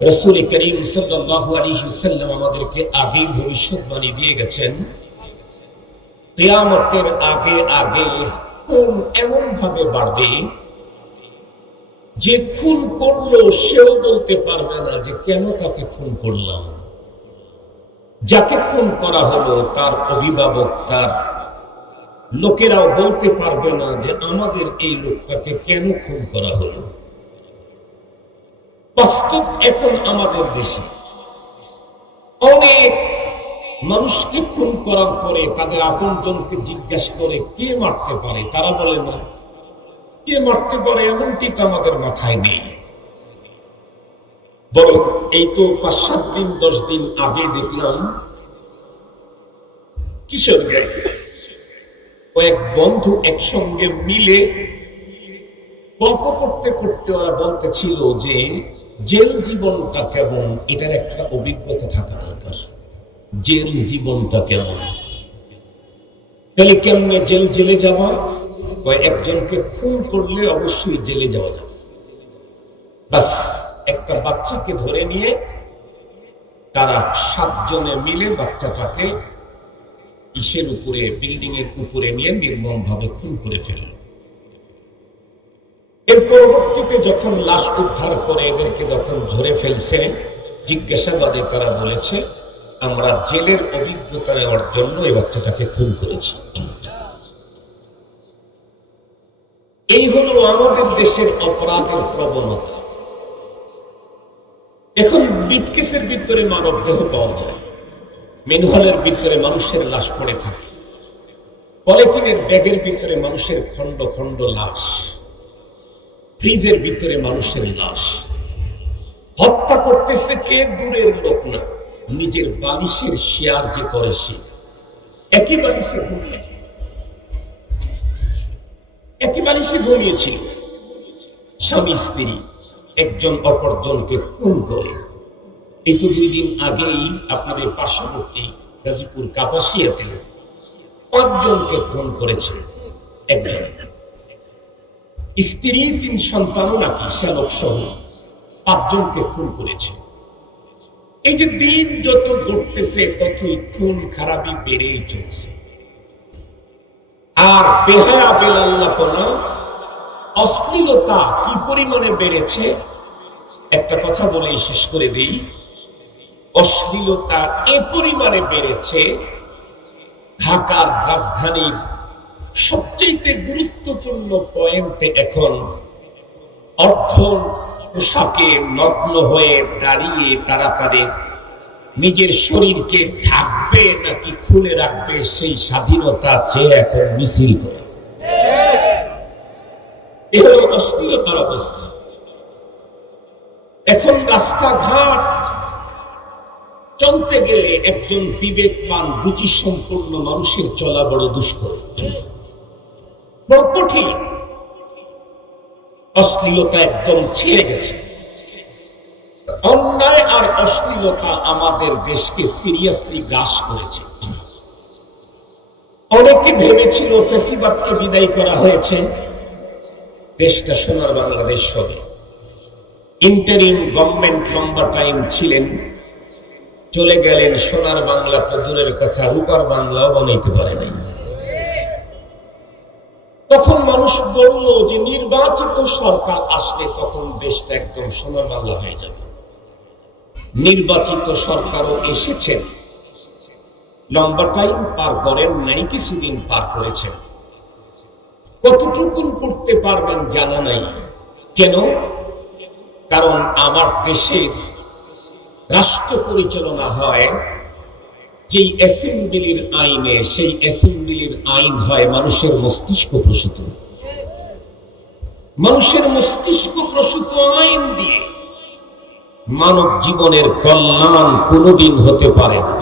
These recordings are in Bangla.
রাসূল করিম সাল্লাল্লাহু আলাইহি ওয়াসাল্লাম আমাদেরকে আগেই ভবিষ্যৎবাণী দিয়ে গেছেন, কিয়ামতের আগে আগে খুন এমন ভাবে বাড়বে যে খুন করলো সেও বলতে পারবে না যে কেন তাকে খুন করলাম। যাকে খুন করা হলো তার অভিভাবক, তার লোকেরাও বলতে পারবে না যে আমাদের এই লোকটাকে কেন খুন করা হলো। বাস্তব এখন আমাদের দেশে অনেক মানুষকে খুন করার পরে তাদের আপনজনকে জিজ্ঞাসা করে কে মারতে পারে, তারা বলে না। কে মারতে পারে এমনটি তো আমাদের মাথায় নেই। বরং এই তো ৫-৭ দিন ১০ দিন আগে দেখলাম কিশোরগঞ্জে কয়েক বন্ধু একসঙ্গে মিলে গল্প করতে করতে ওরা বলতেছিল যে জেল জীবনটা কেমন, এটার একটা অভিজ্ঞতা থাকা দরকার। জেল জীবনটা কেমন, তাহলে কেমনে জেলে যাওয়া? একজনকে খুন করলে অবশ্যই জেলে যাওয়া যাবে। বাস একটা বাচ্চাকে ধরে নিয়ে তারা ৭ জনে মিলে বাচ্চাটাকে ইসের উপরে, বিল্ডিং এর উপরে নিয়ে নির্মম ভাবে খুন করে ফেলল। এর পরবর্তীতে যখন লাশ উদ্ধার করে এদেরকে যখন ধরে ফেলছে, জিজ্ঞাসাবাদে তারা বলেছে আমরা জেলের অভিজ্ঞতা নেওয়ার জন্য এই বাচ্চাটাকে খুন করেছি। এই হলো আমাদের দেশের অপরাধের প্রবণতা। এখন ব্রিফকেসের ভিতরে মানব দেহ পাওয়া যায়, মেনহোলের ভিতরে মানুষের লাশ পড়ে থাকে, পলিথিনের ব্যাগের ভিতরে মানুষের খন্ড খন্ড লাশ, ফ্রিজের ভিতরে মানুষের লাশ। হত্যা করতেছে কে? দূরের লোক না, নিজের বালিশের শেয়ার যে করে সে। একই বালিশে ঘুমিয়েছে, একই বালিশে ঘুমিয়েছিল স্বামী স্ত্রী, একজন অপরজনকে খুন করে। এই তো 2 দিন আগেই আপনাদের পার্শ্ববর্তী গাজীপুর কাপাসিয়াতে ৫ জনকে খুন করেছে একজন। স্ত্রী 3 সন্তানও নাকি শ্যালক সহ ৫ জনকে খুন করেছে। এই যে দিন যত ঘটতেছে ততই খুন খারাপি বেড়েই চলছে। আর বেহায়া বেলাল্লাপনা, অশ্লীলতা কি পরিমাণে বেড়েছে একটা কথা বলেই শেষ করে দেই। অশ্লীলতা এ পরিমাণে বেড়েছে, ঢাকার রাজধানীর সবচেয়ে গুরুত্বপূর্ণ পয়েন্টে এখন অর্ধ পোশাকে নগ্ন হয়ে দাঁড়িয়ে তারা তাদের নিজের শরীরকে ঢাকবে নাকি খুলে রাখবে সেই স্বাধীনতা চেয়ে এখন মিছিল করে। এ হলো অশ্লীলতার অবস্থা। এখন রাস্তাঘাট চলতে গেলে একজন বিবেকবান রুচি সম্পন্ন মানুষের চলা বড় দুষ্কর, বড় কঠিন। অশ্লীলতা একদম ছেড়ে গেছে। অন্যায় আর অশ্লীলতা আমাদের দেশকে সিরিয়াসলি গ্রাস করেছে। অনেকে ভেবেছিল ফ্যাসিবাদকে বিদায় করা হয়েছে, দেশটা সোনার বাংলাদেশ হবে। ইন্টারিম গভর্নমেন্ট লম্বা টাইম ছিলেন, চলে গেলেন। সোনার বাংলা তো দূরের কথা, রূপার বাংলাও বানাইতে পারে নাই। তখন মানুষ বলল যে নির্বাচিত সরকার আসলে তখন দেশটা একদম সোনার বাংলা হয়ে যাবে। নির্বাচিত সরকারও এসেছেন, লম্বা টাইম পার করেন নাই, কিছুদিন পার করেছেন। কতটুকুন করতে পারবেন জানা নাই। কেন? কারণ আমার দেশের রাষ্ট্র পরিচালনা হয় যেই অ্যাসেম্বলির আইনে, সেই অ্যাসেম্বলির আইন হয় মানুষের মস্তিষ্ক প্রসূত। মানুষের মস্তিষ্ক প্রসূত আইন দিয়ে মানব জীবনের কল্যাণ কোনোদিন হতে পারে না।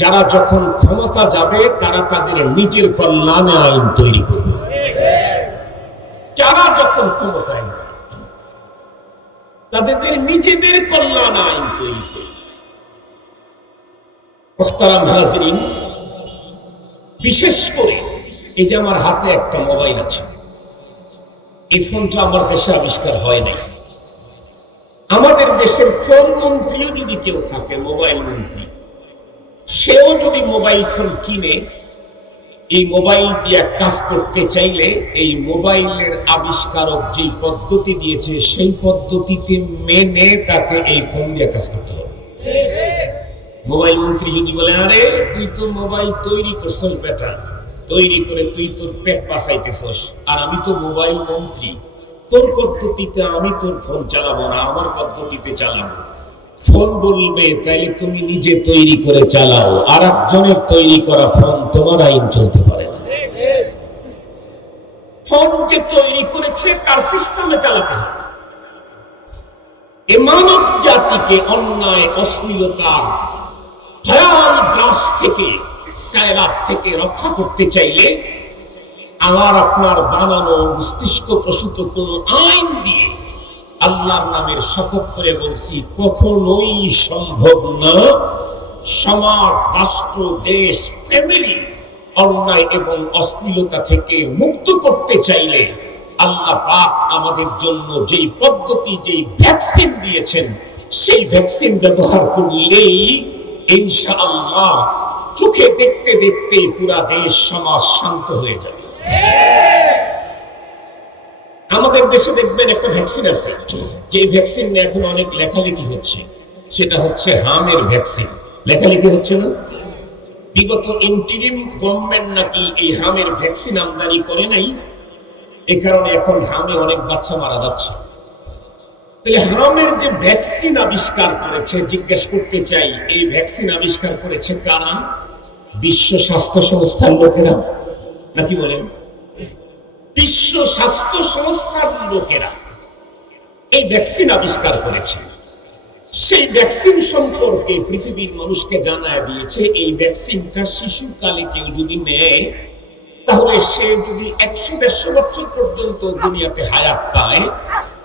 যারা যখন ক্ষমতা যাবে তারা তাদের নিজের কল্যাণে আইন তৈরি করবে। যারা যখন ক্ষমতায় যাবে তাদের নিজেদের কল্যাণ আইন তৈরি করবে। মুহতারাম হাজরিন, বিশেষ করে এই যে আমার হাতে একটা মোবাইল আছে, এই ফোনটা আমার দেশে আবিষ্কার হয় নাই। আমাদের দেশের ফোন মন্ত্রীও যদি কেউ থাকে, মোবাইল মন্ত্রী, সেও যদি মোবাইল ফোন কিনে এই মোবাইল দিয়ে কাজ করতে চাইলে এই মোবাইলের আবিষ্কারক যে পদ্ধতি দিয়েছে সেই পদ্ধতিতে মেনে তাকে এই ফোন দিয়ে কাজ করতে হবে। মোবাইল মন্ত্রী যদি বলে, আরে তুই তো মোবাইল তৈরি করছস বেটা, তৈরি করে তুই তোর পেট বাঁচাইতেছস, আর আমি তো মোবাইল মন্ত্রী, তোর পদ্ধতিতে আমি তোর ফোন চালাবো না, আমার পদ্ধতিতে চালাবো। ফোন বলবে, তাইলে তুমি নিজে তৈরি করে চালাও, আর একজনের তৈরি করা ফোন তোমার আইন চলতে পারে না। ফোন যে তৈরি করেছে তার সিস্টেমে চালাতে হবে। এ মানব জাতিকে অন্যায়, অশ্লীলতার ভয়াল গ্রাস থেকে, সায়লাব থেকে রক্ষা করতে চাইলে আমার আপনার বানানো মস্তিষ্ক প্রসূত কোন আইন দিয়ে আল্লাহর নামের শপথ করে বলছি কখনোই সম্ভব না। সমাজ, রাষ্ট্র, দেশ, ফ্যামিলি অন্যায় এবং অশ্লীলতা থেকে মুক্ত করতে চাইলে আল্লাহ পাক আমাদের জন্য যেই পদ্ধতি, যেই ভ্যাকসিন দিয়েছেন, সেই ভ্যাকসিন ব্যবহার করলেই ইনশাআল্লাহ চোখে দেখতে দেখতে পুরা দেশ, সমাজ শান্ত হয়ে যাবে। আমাদের দেশে দেখবেন একটা ভ্যাকসিন আছে, যে ভ্যাকসিন নিয়ে এখন অনেক লেখালেখি হচ্ছে, সেটা হচ্ছে হামের ভ্যাকসিন। লেখালেখি হচ্ছে না? বিগত ইন্টিরিম গভর্নমেন্ট নাকি এই হামের ভ্যাকসিন আমদানি করে নাই, এ কারণে এখন হামে অনেক বাচ্চা মারা যাচ্ছে। তাহলে হামের যে ভ্যাকসিন আবিষ্কার করেছে, জিজ্ঞেস করতে চাই, এই ভ্যাকসিন আবিষ্কার করেছে কারা? বিশ্ব স্বাস্থ্য সংস্থার লোকেরা নাকি বলেন? বিশ্ব স্বাস্থ্য সংস্থার লোকেরা এই ভ্যাকসিন আবিষ্কার করেছে। সেই ভ্যাকসিন সম্পর্কে পৃথিবীর মানুষকে জানায় দিয়েছে, এই ভ্যাকসিনটা শিশুকালে কেউ যদি নেয় তাহলে সে যদি 100-150 বছর পর্যন্ত দুনিয়াতে হায়াত পায়,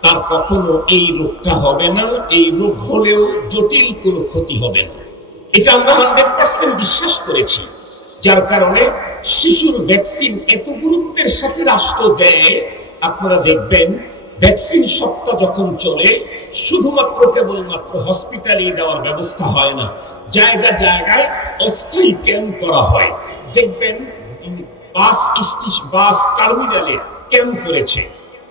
তার কখনো এই রোগটা হবে না, এই রোগ হলেও জটিল কোনো ক্ষতি হবে না। এটা আমরা 100% বিশ্বাস করেছি। যার কারণে শিশুর ভ্যাকসিন এত গুরুত্বের সাথে রাষ্ট্র দেয়। আপনারা দেখবেন ভ্যাকসিন সপ্তাহ যখন চলে, শুধুমাত্র কেবলমাত্র হসপিটালে দেওয়ার ব্যবস্থা হয় না, জায়গা জায়গায় অস্থায়ী ক্যাম্প করা হয়। দেখবেন বাস টার্মিনালে ক্যাম্প করেছে,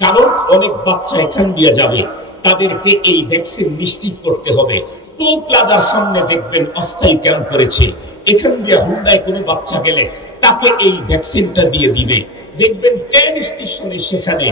কারণ অনেক বাচ্চা এখান দিয়ে যাবে, তাদেরকে এই ভ্যাকসিন নিশ্চিত করতে হবে। টোল প্লাজার সামনে দেখবেন অস্থায়ী ক্যাম্প করেছে, এখান দিয়ে হুন্ডায় কোনো বাচ্চা গেলে তাকে এই ভ্যাকসিনটা দিয়ে দিবে। দেখবেন ট্রেন স্টেশনে সেখানে,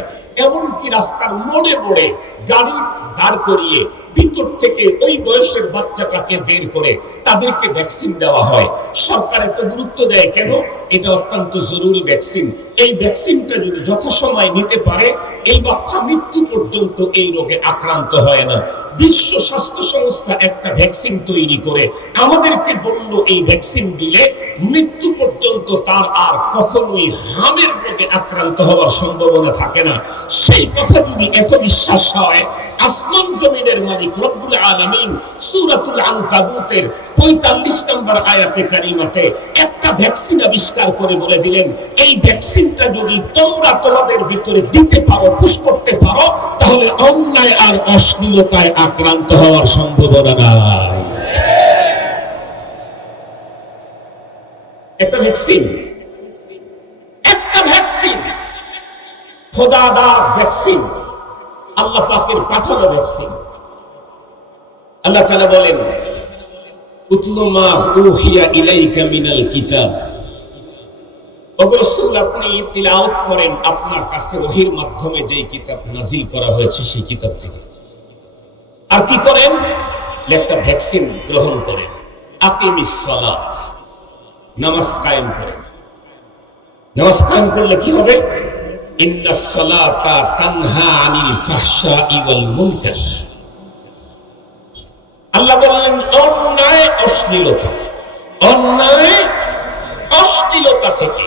এমনকি রাস্তার মোড়ে মোড়ে গাড়ি দাঁড় করিয়ে ভিতর থেকে ওই বয়সের বাচ্চাটাকে বের করে তাদেরকে ভ্যাকসিন দেওয়া হয়। সরকার এত গুরুত্ব দেয় কেন? এটা অত্যন্ত জরুরি ভ্যাকসিন। এই ভ্যাকসিনটা যদি যথাসময়ে নিতে পারে, এই বাচ্চা মৃত্যু পর্যন্ত এই রোগে আক্রান্ত হয় না। বিশ্ব স্বাস্থ্য সংস্থা একটা ভ্যাকসিন তৈরি করে আমাদেরকে বলল, এই ভ্যাকসিন দিলে মৃত্যু পর্যন্ত তার আর কখনোই হামের রোগে আক্রান্ত হওয়ার সম্ভাবনা থাকে না। সেই কথা যদি এত বিশ্বাস হয়, আসমান জমিনের মালিক রব্বুল আলামিন সূরাতুল আনকাবুতের 45 নম্বর আয়াতে কারিমাতে একটা ভ্যাকসিন আবিষ্কার করে বলে দিলেন, এই ভ্যাকসিনটা যদি তোমরা তোমাদের ভিতরে দিতে পারো, পুশ করতে পারো, তাহলে অন্যায় আর অশ্লীলতায় আক্রান্ত হওয়ার সম্ভাবনা নাই। একটা ভ্যাকসিন, একটা ভ্যাকসিন, খোদাদা ভ্যাকসিন, আল্লাহ পাকের পাঠানো ভ্যাকসিন। আল্লাহ তাআলা বলেন, উতলু মা উহিয়া ইলাইকা মিনাল কিতাব। ওগো রাসূল, আপনি তিলাওয়াত করেন আপনার কাছে ওহীর মাধ্যমে যেই কিতাব নাজিল করা হয়েছে সেই কিতাব থেকে। আর কি করেন? একটা ভ্যাকসিন গ্রহণ করেন। আকিমিস সালাত, নামাজ কায়েম করেন। নামাজ কায়েম করলে কি হবে? ইন্নাস সালাতা তানহা আনিল ফাহশাই ওয়াল মুনকার। আল্লাহ বললেন, অন্যায় অশ্লীলতা থেকে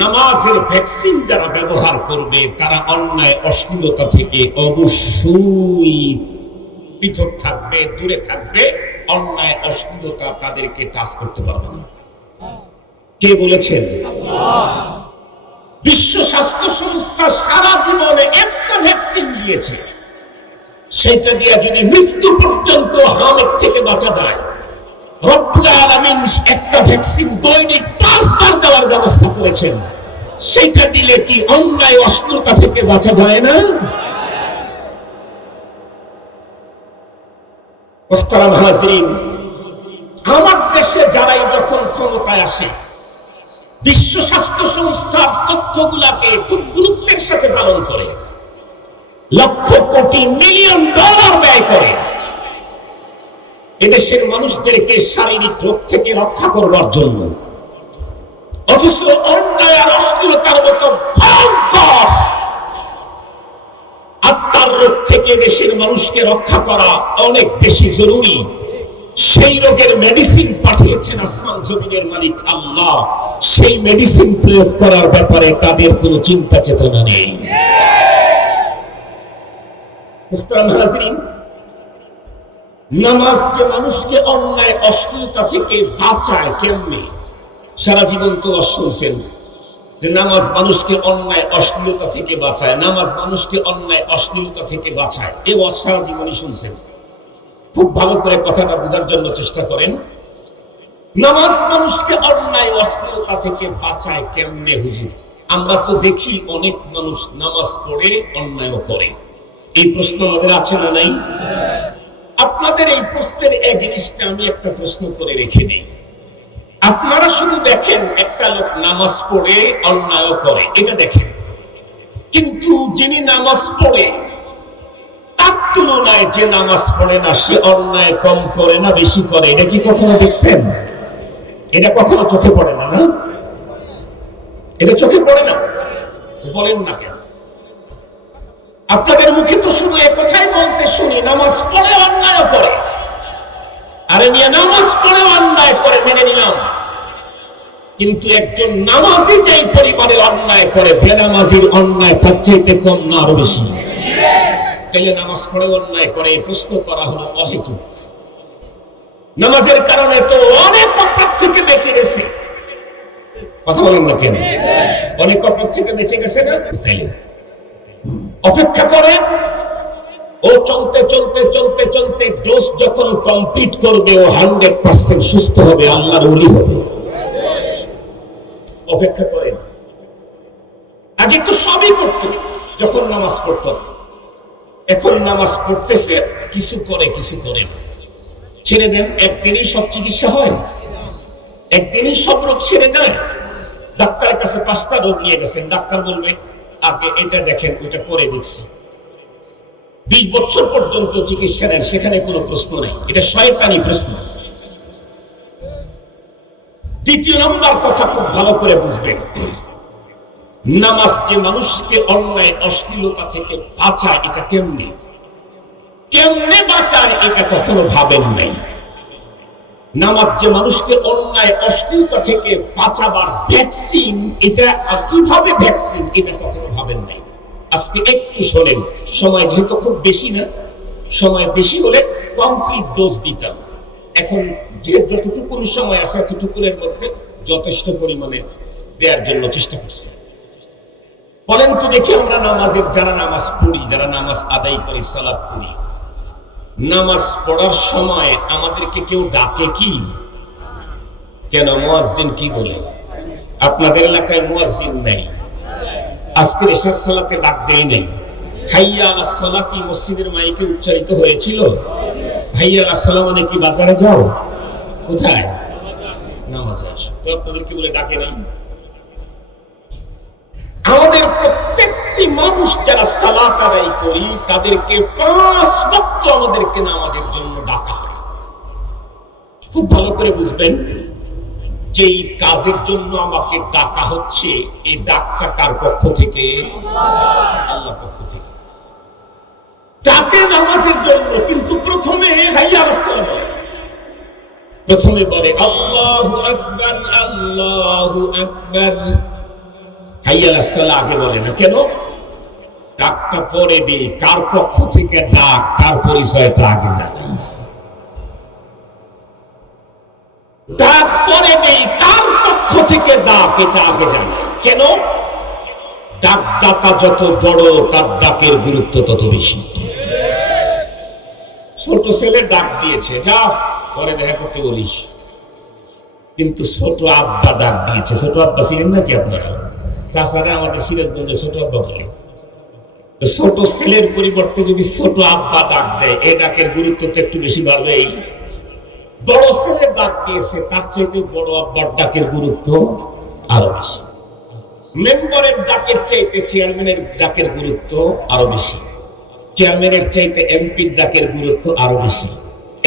নামাজের ভ্যাকসিন যারা ব্যবহার করবে, তারা অন্যায় অশ্লীলতা থেকে অবশ্যই পৃথক থাকবে, দূরে থাকবে। অন্যায় অশ্লীলতা তাদেরকে টাচ করতে পারবে না। কে বলেছেন? আল্লাহ। বিশ্ব স্বাস্থ্য সংস্থা সারা জীবনে একটা ভ্যাকসিন দিয়েছে, সেটা দিয়ে যদি মৃত্যু পর্যন্ত হামের থেকে বাঁচা যায়, রব্বুল আলামিন একটা ভ্যাকসিন দৈনিক 5 বার দেওয়ার ব্যবস্থা করেছেন, সেটা দিলে কি অন্যায় অশ্লীলতা থেকে বাঁচা যায় না? মুহতারাম হাজিরিন, আমার দেশে যারাই যখন ক্ষমতায় আসে, বিশ্ব স্বাস্থ্য সংস্থার তথ্যগুলাকে খুব গুরুত্বের সাথে পালন করে, লক্ষ কোটি মিলিয়ন ডলার ব্যয় করে এদেশের মানুষদেরকে শারীরিক রোগ থেকে রক্ষা করবার জন্য। অথচ অন্যায় আর অশ্লীলতার মতো ভয়ঙ্কর আত্মার রোগ থেকে দেশের মানুষকে রক্ষা করা অনেক বেশি জরুরি। সেই রোগের মেডিসিন পাঠিয়েছেন আসমান জমিনের মালিক আল্লাহ। সেই মেডিসিন প্রয়োগ করার ব্যাপারে তাদের কোনো চিন্তা চেতনা নেই। মুহতারাম হাজিরিন, নামাজ যে মানুষকে অন্যায় অশ্লীলতা থেকে বাঁচায় কেমনে? সারা জীবন তো শুনছেন যে নামাজ মানুষকে অন্যায় অশ্লীলতা থেকে বাঁচায়, নামাজ মানুষকে অন্যায় অশ্লীলতা থেকে বাঁচায়। এ সারা জীবনই শুনছেন। খুব ভালো করে কথাটা বোঝার জন্য চেষ্টা করেন। নামাজ মানুষকে অন্যায় অশ্লীলতা থেকে বাঁচায় কেমনে হুজুর? আমরা তো দেখি অনেক মানুষ নামাজ পড়ে অন্যায়ও করে। এই প্রশ্ন আমাদের আছে না নাই? আপনাদের এই প্রশ্নের এগেইনস্টে আমি একটা প্রশ্ন করে রেখে দিই। আপনারা শুধু দেখেন একটা লোক নামাজ পড়ে অন্যায় করে, এটা দেখেন, কিন্তু যিনি নামাজ পড়ে তার তুলনায় যে নামাজ পড়ে না সে অন্যায় কম করে না বেশি করে, এটা কি কখনো দেখছেন? এটা কখনো চোখে পড়ে না? না, এটা চোখে পড়ে না। বলেন না কেন? আপনাদের মুখে তো শুধু এক কথাই বলতে শুনি, নামাজ পড়ে অন্যায় করে। আরে মিয়া, নামাজ পড়ে অন্যায় করে মেনে নিলাম, কিন্তু একজন নামাজি যেই পরিবারে অন্যায় করে, বেনামাজির অন্যায় তার চাইতে কম না আরো বেশি? তাইলে নামাজ পড়ে অন্যায় করে এই প্রশ্ন করা হলো অহেতুক। নামাজের কারণে তো অনেক অপরাধ থেকে বেঁচে গেছে। কথা বলেন না কেন? অনেক অপরাধ থেকে বেঁচে গেছে না? তাইলে অপেক্ষা করে, ও চলতে চলতে চলতে চলতে ডোজ যখন কমপ্লিট করবে ও 100% সুস্থ হবে, আল্লাহর ওলি হবে। অপেক্ষা করেন। আগে তো সবই করত যখন নামাজ পড়ত, এখন নামাজ পড়তেছে, কিছু করে কিছু করে না। ছেড়ে দেন, একদিনই সব চিকিৎসা হয়? একদিনই সব রোগ ছেড়ে যায়? ডাক্তারের কাছে 5টা রোগ নিয়ে গেছেন, ডাক্তার বলবে আগে এটা দেখেন, ওইটা করে দেখছি। 20 বছর পর্যন্ত চিকিৎসা নেন, সেখানে কোনো প্রশ্ন নেই। এটা শয়তানি প্রশ্ন। দ্বিতীয় নম্বর কথা খুব ভালো করে বুঝবেন, নামাজ যে মানুষকে অন্যায় অশ্লীলতা থেকে বাঁচায়, এটা কেমনে কেমনে বাঁচায় এটা কখনো ভাবেন নাই। নামাজ যে মানুষকে অন্যায় অশ্লীলতা থেকে বাঁচাবার ভ্যাকসিন, এটা কিভাবে ভ্যাকসিন এটা কখনো ভাবেন নাই। আজকে একটু শোনেন, সময় যেহেতু খুব বেশি না, সময় বেশি হলে কমপ্লিট ডোজ দিতাম। এখন যে যতটুকু সময় আছে এতটুকুনের মধ্যে যথেষ্ট পরিমাণে দেওয়ার জন্য চেষ্টা করছি। বলেন তো দেখি, আমরা নামাজের যারা নামাজ পড়ি, যারা নামাজ আদায় করি, সালাত করি, নামাজ পড়ার সময় আমাদেরকে কেউ ডাকে কি? কেন? মুয়াজ্জিন কি বলে? আপনাদের এলাকায় মুয়াজ্জিন নাই? আজকের এশার সালাতে ডাক দেয় নাই। হাইয়া আলাস সালাহ কি মসজিদের মাইকে উচ্চারিত হয়েছিল? হাইয়া আলাস সালাহ মানে কি বাজারে যাও? কোথায়? নামাজে আসো। তো আপনাদের কি বলে ডাকে নাই? আমাদের প্রত্যেকটি মানুষ যারা সালাত আদায় করি তাদেরকে 5 ওয়াক্ত আমাদেরকে নামাজের জন্য ডাকা হয়। খুব ভালো করে বুঝবেন, যেই কাজের জন্য আমাকে ডাকা হচ্ছে, এই ডাকটা কার পক্ষ থেকে? আল্লাহর পক্ষ থেকে। ডাকে নামাজের জন্য, কিন্তু প্রথমে হাইয়া আলাস সালাহ বলে, প্রথমে বলে আল্লাহু আকবার, আল্লাহু আকবার। হাইয়া আলাস সালাহ আগে বলে না কেন? ডাকটা পরে দে, কার পক্ষ থেকে ডাক তার পরিচয়টা আগে জানাই। ডাক পরে দেই, কার পক্ষ থেকে ডাক এটা আগে জানাই। কেন? ডাকদাতা যত বড় তার ডাকের গুরুত্ব তত বেশি। ছোট ছেলে ডাক দিয়েছে, যা পরে দেখা করতে বলিস। কিন্তু ছোট আব্বা ডাক দিয়েছে। ছোট আব্বা ছিলেন নাকি আপনারা? চাচারা আমাদের সিরাজগঞ্জে ছোট আব্বা বলে। ছোট ছেলের পরিবর্তে যদি ছোট আব্বা ডাক দেয়, এই ডাকের গুরুত্ব তো একটু বেশি বাড়বে। বড় ছেলে ডাক দিয়েছে, তার চাইতে বড় আব্বার ডাকের গুরুত্ব আরো বেশি। মেম্বারের ডাকের চাইতে চেয়ারম্যানের ডাকের গুরুত্ব আরো বেশি। চেয়ারম্যানের চাইতে এমপির ডাকের গুরুত্ব আরো বেশি।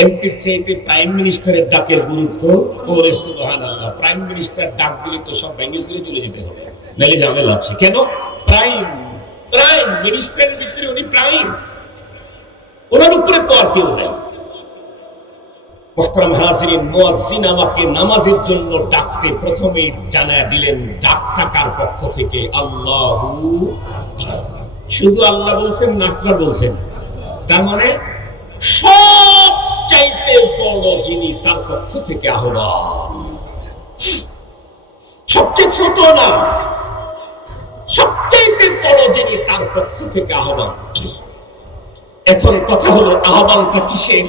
এমপির চাইতে প্রাইম মিনিস্টারের ডাকের গুরুত্ব। ওরে সুবহানাল্লাহ, প্রাইম মিনিস্টার ডাক দিলে তো সব ভেঙে চলে যেতে হবে, নাহলে ঝামেলা আছে। কেন? প্রাইম মিনিস্টারের ভিতরে উনি প্রাইম, ওনার উপরে তো আর কেউ নাই। মুহতারাম হাজিরিন, মুয়াজ্জিন আমাকে নামাজের জন্য ডাকতে প্রথমেই জানায় দিলেন ডাকটা কার পক্ষ থেকে? আল্লাহু। শুধু আল্লাহ বলছেন না, আকবার বলছেন? তার মানে সব চাইতে বড় যিনি, তার পক্ষ থেকে আহ্বান। সবচেয়ে ছোট না, সবচাইতে বড় যিনি, তার পক্ষ থেকে আহ্বান। এখন কথা হলো, আহ্বানটা কিসের?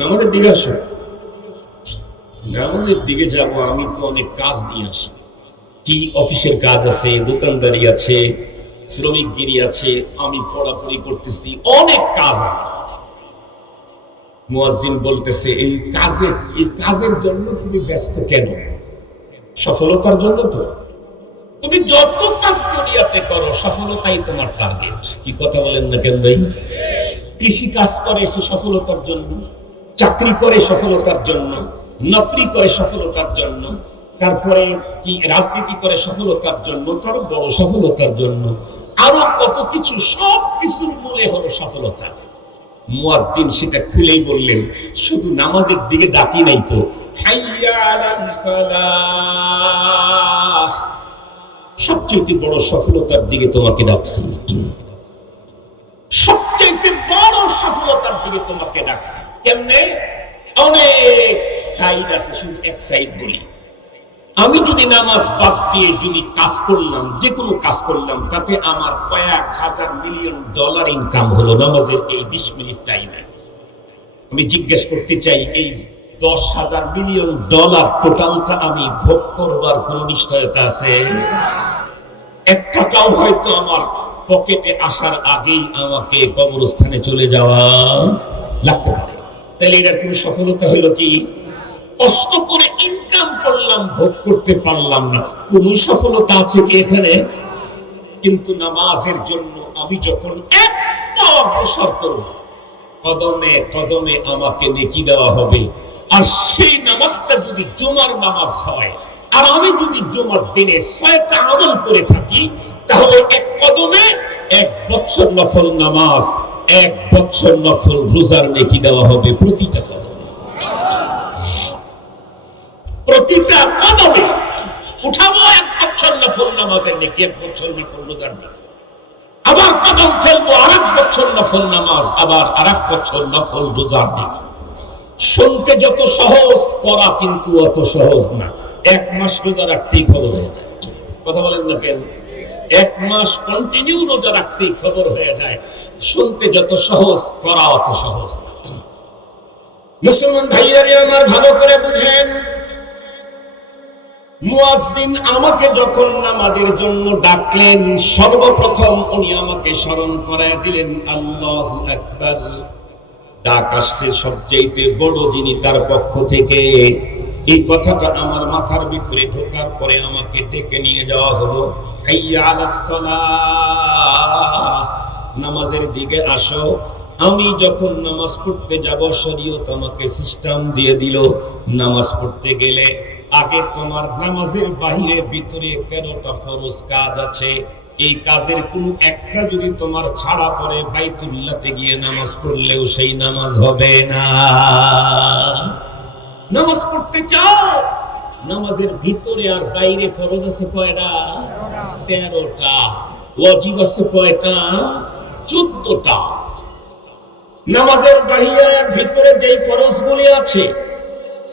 নামাজের দিকে আসো। নামাজের দিকে যাব, আমি তো অনেক কাজ নিয়ে আসি। কি অফিসের কাজ আছে, দোকানদারি আছে, শ্রমিকগিরি আছে, আমি পড়াপড়ি করতেছি, অনেক কাজ আছে। মুয়াজ্জিন বলতেছে, এই কাজের জন্য তুমি ব্যস্ত কেন? সফলতার জন্য তো। তুমি যত কাজ দুনিয়াতে করো, সফলতাই তোমার টার্গেট। কি কথা বলেন না কেন ভাই? কৃষি কাজ করে সে সফলতার জন্য, চাকরি করে সফলতার জন্য, নকরি করে সফলতার জন্য, তারপরে কি রাজনীতি করে সফলতার জন্য, তার বড় সফলতার জন্য, আরো কত কিছু। সব কিছুর মূলে হলো সফলতা। মুয়াজ্জিন সেটা খুলেই বললেন, শুধু নামাজের দিকে ডাকি নাই তো, হাইয়া আলাল ফালাহ, সবচেয়ে বড় সফলতার দিকে তোমাকে ডাকছি। সবচেয়ে বড় সফলতার দিকে তোমাকে ডাকছি। কেমনে? অনেক সাইড আছে, শুধু এক সাইড বলি। আমি যদি নামাজ বাদ দিয়ে যদি কাজ করলাম, যে কোনো কাজ করলাম, তাতে আমার কয়েক হাজার মিলিয়ন ডলার ইনকাম হলো নামাজের এই 20 মিনিট টাইমে। আমি জিজ্ঞেস করতে চাই, এই 10,000 মিলিয়ন ডলার টোটালটা আমি ভোগ করবার কোন নিশ্চয়তা আছে? 1 টাকাও হয়তো আমার পকেটে আসার আগেই আমাকে কবরস্থানে চলে যাওয়া লাগতে পারে। তাহলে এটার কোনো সফলতা হইল কি? কষ্ট করে ইনকাম করলাম, ভোগ করতে পারলাম না, কোন সফলতা আছে কি এখানে? কিন্তু নামাজের জন্য আমি যখন এক পা অগ্রসর করব, কদমে কদমে আমাকে নেকি দেওয়া হবে। আর সেই নামাজটা যদি জুমার নামাজ হয়, আর আমি যদি জুমার দিনে 6টা আমল করে থাকি, তাহলে এক কদমে 1 বছর নফল নামাজ, 1 বছর নফল রোজার নেকি দেওয়া হবে। প্রতিটা কদমে উঠাবো 1 বছর নফল নামাজের নেকি, 1 বছর নফল রোজার নেকি। আবার কদম ফেলবো, আর 1 বছর নফল নামাজ, আবার আর 1 বছর নফল রোজার নেকি। শুনতে যত সহজ, করা কিন্তু অত সহজ না। 1 মাস রোজা রাখতেই খবর হয়ে যায়। কথা বলেন না কেন? 1 মাস কন্টিনিউ রোজা রাখতেই খবর হয়ে যায়। শুনতে যত সহজ, করা অত সহজ না। মুসলমান ভাইরা আমার, ভালো করে বুঝেন, মুয়াজ্জিন আমাকে যখন নামাজের জন্য ডাকলেন, সর্বপ্রথম উনি আমাকে স্মরণ করায় দিলেন আল্লাহু আকবার। ডাক আসছে সবচেয়ে বড় যিনি, তার পক্ষ থেকে। এই কথাটা আমার মাথার ভিতরে ঢোকার পরে আমাকে ডেকে নিয়ে যাওয়া হলো, হাইয়া আলাস সালাহ, নামাজের দিকে আসো। আমি যখন নামাজ পড়তে যাব, শরীয়ত আমাকে সিস্টেম দিয়ে দিল, নামাজ পড়তে গেলে আগে তোমার নামাজের বাহিরে ভিতরে 13টা ফরজ কাজ আছে। এই কাজের কোনো একটা যদি তোমার ছাড়া পড়ে, বাইতুল্লাহতে গিয়ে নামাজ পড়লেও সেই নামাজ হবে না। নামাজ পড়তে চাও, নামাজের ভিতরে আর বাইরে ফরজ আছে কয়টা? 13টা। ওয়াজিব আছে কয়টা? 14টা। নামাজের বাহিরে ভিতরে যেই ফরজগুলি আছে,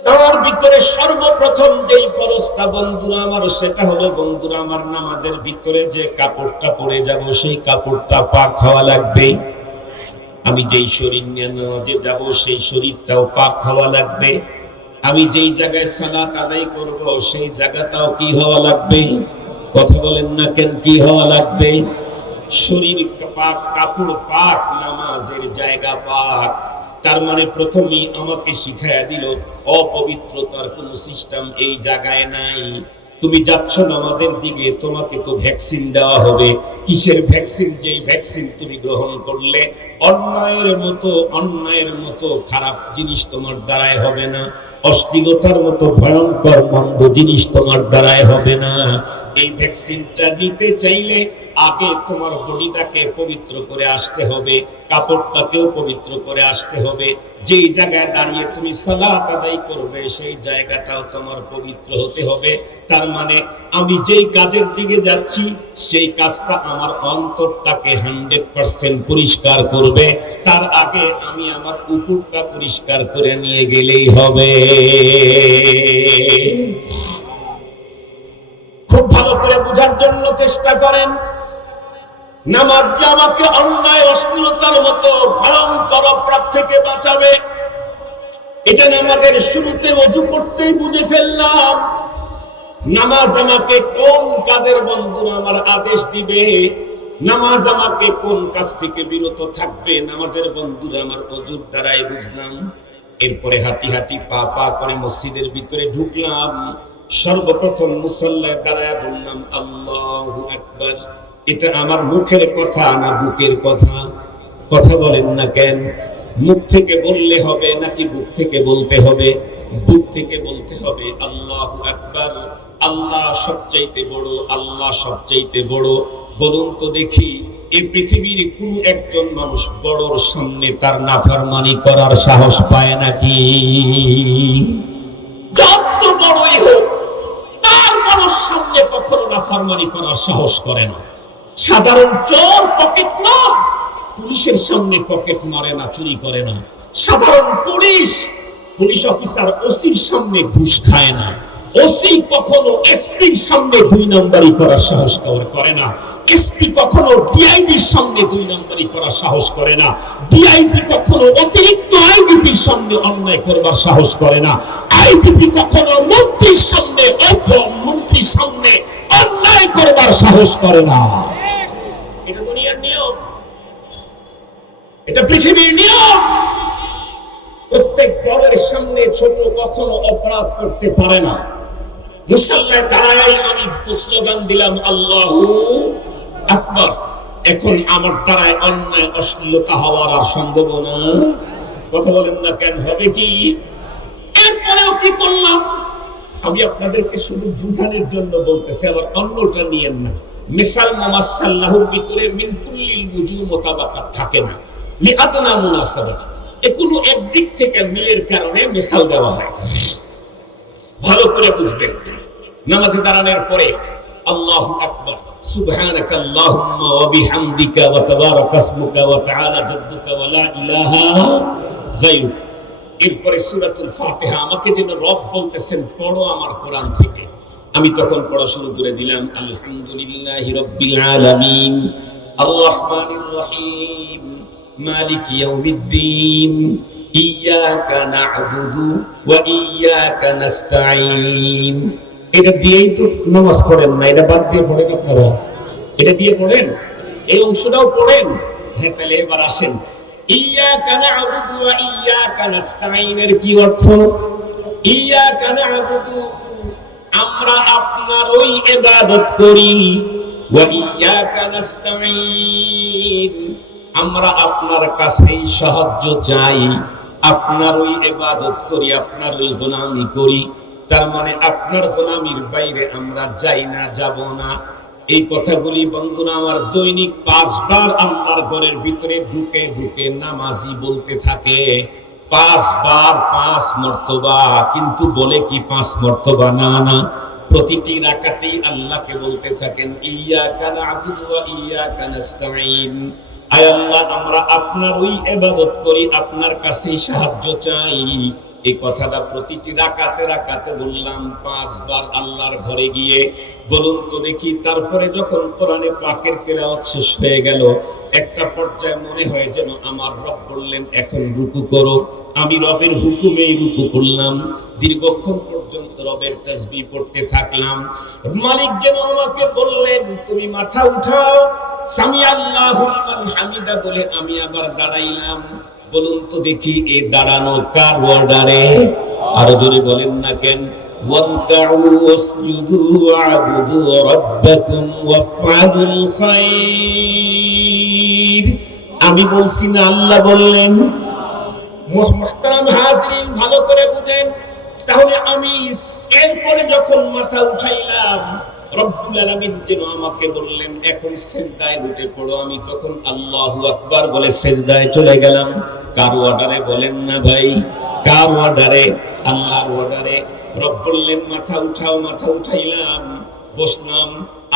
তার ভিতরে সর্বপ্রথম যেই ফরজটা বন্ধুরা আমার, সেটা হলো বন্ধুরা আমার, নামাজের ভিতরে যে কাপড়টা পরে যাব সেই কাপড়টা পাক হওয়া লাগবে। আমি যেই শরীর নিয়ে নামাজে যাব সেই শরীরটাও পাক হওয়া লাগবে। আমি যেই জায়গায় সালাত আদায় করব সেই জায়গাটাও কি হওয়া লাগবে? কথা বলেন না কেন, কি হওয়া লাগবে? শরীর পাক, কাপড় পাক, নামাজের জায়গা পাক। তার মানে প্রথমেই আমাকে শিখাইয়া দিল অপবিত্রতার কোন সিস্টেম এই জায়গায় নাই। তুমি যাচ্ছ নামাজের দিকে, তোমাকে তো ভ্যাকসিন দেওয়া হবে। কিসের ভ্যাকসিন? যেই ভ্যাকসিন তুমি গ্রহণ করলে অন্যায়ের মতো খারাপ জিনিস তোমার দ্বারাই হবে না, অশ্লীলতার মতো ভয়ঙ্কর মন্দ জিনিস তোমার দ্বারাই হবে না। এই ভ্যাকসিনটা নিতে চাইলে আগে তোমার বডিটাকে পবিত্র করে আসতে হবে, কাপড়টাকেও পবিত্র করে আসতে হবে। যেই জায়গায় দাঁড়িয়ে তুমি সালাত আদায় করবে সেই জায়গাটাও তোমার পবিত্র হতে হবে। তার মানে আমি যেই কাজের দিকে যাচ্ছি সেই কাজটা আমার অন্তরটাকে 100% পরিষ্কার করবে। তার আগে আমি আমার উপরটা পরিষ্কার করে নিয়ে গেলেই হবে। খুব ভালো করে বোঝার জন্য চেষ্টা করেন। নামাজ যে আমাকে অন্যায় অশ্লীলতার মতো ভয়ঙ্কর অপরাধ থেকে বাঁচাবে, এটা নামাজের শুরুতে ওযু করতেই বুঝে ফেললাম। নামাজ আমাকে কোন কাজের বন্ধুরা আমার আদেশ দিবে, নামাজ আমাকে কোন কাজ থেকে বিরত থাকবে, নামাজের বন্ধুরা আমার ওযুর দ্বারাই বুঝলাম। এরপরে হাঁটি হাঁটি পা পা করে মসজিদের ভিতরে ঢুকলাম। সর্বপ্রথম মুসল্লায় দাঁড়ায় বললাম আল্লাহু আকবার। এটা আমার মুখের কথা না বুকের কথা? কথা বলেন না কেন? মুখ থেকে বললে হবে নাকি বুক থেকে বলতে হবে? বুক থেকে বলতে হবে। আল্লাহু আকবার। আল্লাহ সবচাইতে বড়, আল্লাহ সবচাইতে বড়। বলুন তো দেখি, এই পৃথিবীর কোন একজন মানুষ বড়র সামনে তার নাফরমানি করার সাহস পায় নাকি? যত বড়ই হোক তার বড়র সামনে কখনো নাফরমানি করার সাহস করে না। সাধারণ চোর পকেট মার, পুলিশের সামনে পকেট মারে না, চুরি করে না। সাধারণ পুলিশ অফিসার ওসির সামনে ঘুষ খায় না। ওসি কখনো এসপির সামনে 2 নাম্বারি করার সাহস করে না। এসপি কখনো ডিআইজির সামনে 2 নাম্বারি করার সাহস করে না। ডিআইজি কখনো অতিরিক্ত আইজিপির সামনে অন্যায় করবার সাহস করে না। আইজিপি কখনো মন্ত্রীর সামনে অন্যায় করবার সাহস করে না। এটা দুনিয়ার নিয়ম, এটা পৃথিবীর নিয়ম। প্রত্যেক বড়ের সামনে ছোট কখনো অপরাধ করতে পারে না। মুসল্লায় দাঁড়ায় আমি স্লোগান দিলাম আল্লাহু আকবার। এখন আমার দ্বারায় অন্যায় অশ্লীলতা হওয়ার আর সম্ভাবনা, কথা বলেন না কেন, হবে কি? এরপরেও কি করলাম? আমি আপনাদেরকে শুধু বুঝানোর জন্য বলতেছি, আবার অন্যটা নিয়েন না। মিসাল মামাসাল্লাহুর ভিতরে মিন কুল্লিল মুজু মুতাবাকাত থাকে না, লিআদনা মুনাসাবাত। কোনো একদিক থেকে মিলের কারণে মিসাল দেওয়া হয়। ভালো করে বুঝবেন। নামাজে দাঁড়ানোর পরে আল্লাহু আকবার, সুবহানাকাল্লাহুম্মা ওয়া বিহামদিকা ওয়া তাবারাকা ইসমুকা ওয়া তাআলা জাদ্দুকা ওয়া লা ইলাহা গায়রুক। এরপরে সূরাতুল ফাতিহা আমাকে যেন রব বলতেছেন, পড়ো আমার কোরআন থেকে। আমি তখন পড়া শুরু করে দিলাম, আলহামদুলিল্লাহি রাব্বিল আলামিন আর রহমানির রহিম মালিক ইয়াউমিদ্দিন ইয়াকা না'বুদু ওয়া ইয়াকা নাস্তাঈন। এটা দিয়েই তো নামাজ পড়েন না, এটা বাদ দিয়ে পড়েন আপনারা? এটা দিয়ে পড়েন, এই অংশটাও পড়েন। হ্যাঁ, তাহলে এবার আসেন, ইয়াকা না'বুদু ওয়া ইয়াকা নাস্তাঈনের কি অর্থ? ইয়াকা না'বুদু, আমরা আপনারই ইবাদত করি, ওয়া ইয়াকা নাস্তাঈন, আমরা আপনার কাছেই সাহায্য চাই, আপনারই ইবাদত করি, আপনারই গোলামি করি। তার মানে আপনার গোলামির বাইরে আমরা যাই না, যাব না। এই কথাগুলি বন্ধুরা আমার দৈনিক 5 বার আল্লাহর ঘরের ভিতরে ঢুকে ঢুকে নামাজি বলতে থাকে। 5 বার 5 মর্তবা, কিন্তু বলে কি 5 মর্তবা? না না, প্রতিটি রাকাতেই আল্লাহকে বলতে থাকেন ইয়াকা না'বুদু ওয়া ইয়াকা নাস্তাঈন। আয় আল্লাহ, আমরা আপনারই ইবাদত করি, আপনার কাছেই সাহায্য চাই, এই কথাটা প্রতিটি রাকাতে রাকাতে বললাম 5 বার আল্লাহর ঘরে গিয়ে। বলুন তো দেখি, তারপরে যখন কোরআনে পাকের তেলাওয়াত শেষ হয়ে গেল, একটা পর্যায়ে মনে হয় যেন আমার রব বললেন এখন রুকু করো। আমি রবের হুকুমেই রুকু করলাম। দীর্ঘক্ষণ পর্যন্ত রবের তাসবিহ পড়তে থাকলাম। মালিক যেন আমাকে বললেন তুমি মাথা উঠাও, সামি আল্লাহু লিমান হামিদা বলে আমি আবার দাঁড়াইলাম। বলুন তো দেখি এই দাঁড়ানো কার অর্ডারে? আরো জোরে বলেন না কেন? ওয়ারকাউ ওয়াসজুদু ওয়া'বুদু রাব্বাকুম ওয়াফআলুল খায়র। আমি বলছি না, আল্লাহ বললেন। মুহতারাম হাজিরিন, ভালো করে বুঝেন। তাহলে আমি এরপরে যখন মাথা উঠাইলাম, রব্বুল আলামিন যেন আমাকে বললেন এখন সিজদায় উঠে পড়ো। আমি তখন আল্লাহু আকবার বলে সিজদায় চলে গেলাম। কার অর্ডারে বলেন না ভাই? কার অর্ডারে? আল্লাহর অর্ডারে। রব বললেন মাথা উঠাও, মাথা উঠাইলাম, বসলাম।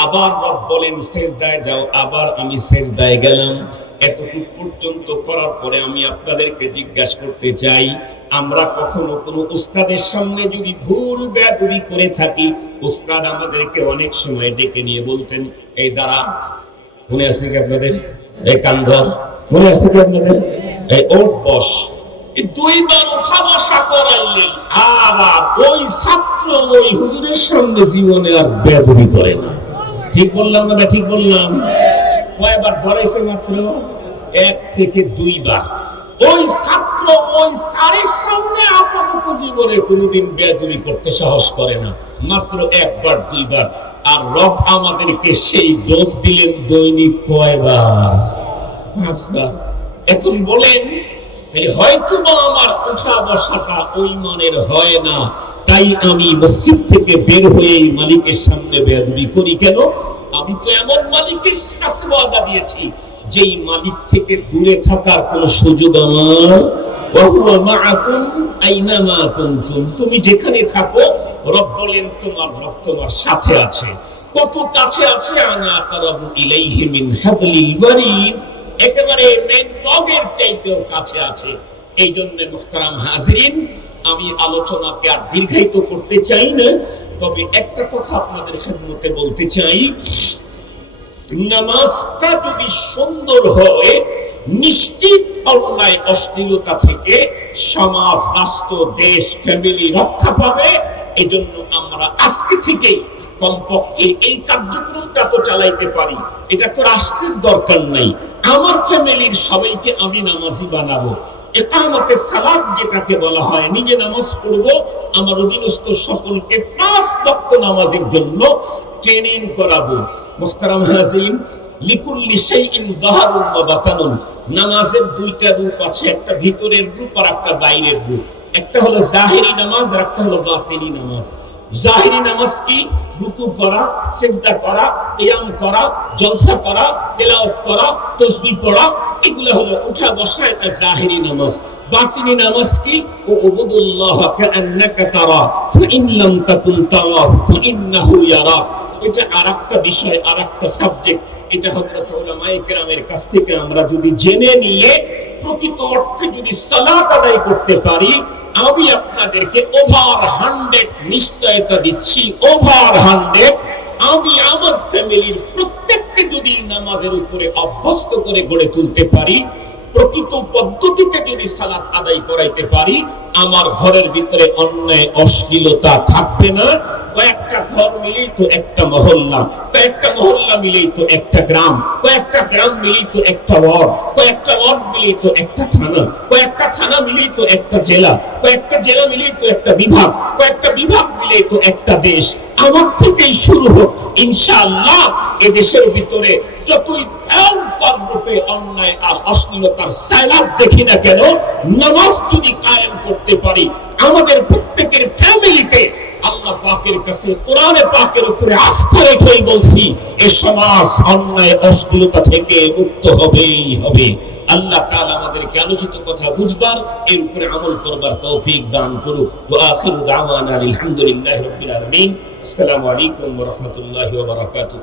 আবার রব বলেন সিজদায় যাও, আবার আমি সিজদায় গেলাম। এতটুকু পর্যন্ত করার পরে আমি আপনাদেরকে জিজ্ঞাসা করতে চাই, আমরা কখনো কোনো উস্তাদের সামনে যদি ভুল বেয়াদবি করে থাকি, উস্তাদ আমাদেরকে অনেক সময় ডেকে নিয়ে বলতেন এই দাঁড়া, মনে আছে কি আপনাদের? এই কান ধর, মনে আছে কি আপনাদের? এই ওঠ বস। এই 2 বার ওঠা বসা করাইলেন, আর ওই ছাত্র ওই হুজুরের সামনে জীবনে আর বেয়াদবি করে না। ঠিক বললাম না? ঠিক বললাম? কয়বার ধরেছে? মাত্র 1 থেকে 2 বার। ওই ছাত্র ওই স্যারের সামনে আপাতত জীবনে কোনোদিন বেয়াদবি করতে সাহস করে না, মাত্র 1 বার 2 বার। আর রব আমাদেরকে সেই ডোজ দিলেন দৈনিক কয়বার? 5 বার। এখন বলেন হয়তো বা আমার উঠা বসাটা ওই মানের হয় না, তাই আমি মসজিদ থেকে বের হয়েই মালিকের সামনে বেয়াদবি করি কেন? আমি তো এমন মালিকের কাছে ওয়াদা দিয়েছি যেই মালিক থেকে দূরে থাকার কোন সুযোগ আমার। ওয়াহুয়া মাআকুম আইনামা কুনতুম। তুমি যেখানে থাকো, রব বলেন তোমার রব তোমার সাথে আছে। কত কাছে আছে? আনা তারাবু ইলাইহি মিন হাবলিল ওয়ারিদ। একেবারে মেন রগের চাইতেও কাছে আছে। এই জন্য মুহতারাম হাজিরিন, আমি আলোচনাকে আর দীর্ঘায়িত করতে চাই না, তবে একটা কথা আপনাদের খেদমতে বলতে চাই। নামাজটা যদি সুন্দর হয়, নিশ্চিত অন্যায় অশ্লীলতা থেকে সমাজ, রাষ্ট্র, দেশ, ফ্যামিলি রক্ষা পাবে। এজন্য আমরা আজকে থেকে কমপক্ষে এই কার্যক্রমটা তো চালাইতে পারি। এটা তো রাষ্ট্রের দরকার নাই, আমার ফ্যামিলির সবাইকে আমি নামাজি বানাবো। ইকামতে সালাত যেটাকে বলা হয়, নিজে নামাজ পড়বো, আমার অধীনস্থ সকলকে 5 ওয়াক্ত নামাজের জন্য ট্রেনিং করাবো। মুহতারাম হাজিরিন, লিকুল্লি শাইইন যাহারুন ওয়া বাতানুন। নামাজের 2টা রূপ আছে, একটা ভিতরের রূপ আর একটা বাইরের রূপ। একটা হলো জাহিরি নামাজ আর একটা হলো বাতিনি নামাজ। জাহিরি নামাজ কি? রুকু করা, সিজদা করা, কিয়াম করা, জলসা করা, তেলাওয়াত করা, তাসবিহ পড়া, এগুলো হলো উঠা বসা, এটা জাহিরি নামাজ। বাতিনি নামাজ কি? উবুদুল্লাহ কাআন্নাকা তারা ফাইন লাম তাকুন তারাহু ফাইন্নাহু ইয়ারাক। এটা আরেকটা বিষয়, আরেকটা সাবজেক্ট। এটা হযরত উলামায়ে কেরামের কাছ থেকে আমরা যদি জেনে নিয়ে প্রকৃত অর্থে যদি সালাত আদায় করতে পারি, আমি আপনাদেরকে ওভার 100 নিশ্চয়তা দিচ্ছি, ওভার 100 আমি আমার ফ্যামিলির প্রত্যেককে যদি নামাজের উপরে অভ্যস্ত করে গড়ে তুলতে পারি, প্রকৃত পদ্ধতিতে যদি সালাত আদায় করাইতে পারি, আমার ঘরের ভিতরে অন্যায় অশ্লীলতা থাকবে না। কয়েকটা ঘর মিলেই তো একটা মহল্লা, কয়েকটা মহল্লা মিলেই তো একটা গ্রাম, কয়েকটা গ্রাম মিলেই তো একটা ওয়ার্ড, কয়েকটা ওয়ার্ড মিলেই তো একটা থানা, কয়েকটা থানা মিলেই তো একটা জেলা, কয়েকটা জেলা মিলেই তো একটা বিভাগ, কয়েকটা বিভাগ মিলেই তো একটা দেশ। আমার থেকেই শুরু হোক ইনশাআল্লাহ। এদেশের ভিতরে যতই ভয়ঙ্কর রূপে অন্যায় আর অশ্লীলতার সাইলাব দেখি না কেন, নামাজ যদি কায়েম করতে পারি, আমাদের প্রত্যেকের ফ্যামিলিতে আল্লাহ পাকের কাছে কোরআনে পাকের উপরে আস্থা রেখেই বলছি, এই সমাজ অন্যায় অশ্লীলতা থেকে মুক্ত হবেই হবে। আল্লাহ তাআলা আমাদেরকে আলোচিত কথা বুঝবার, এর উপরে আমল করবার তৌফিক দান করুক। ওয়া আখিরু দাওয়ানা আলহামদুলিল্লাহি রাব্বিল আলামিন। আসসালামু আলাইকুম ওয়া রাহমাতুল্লাহি ওয়া বারাকাতুহু।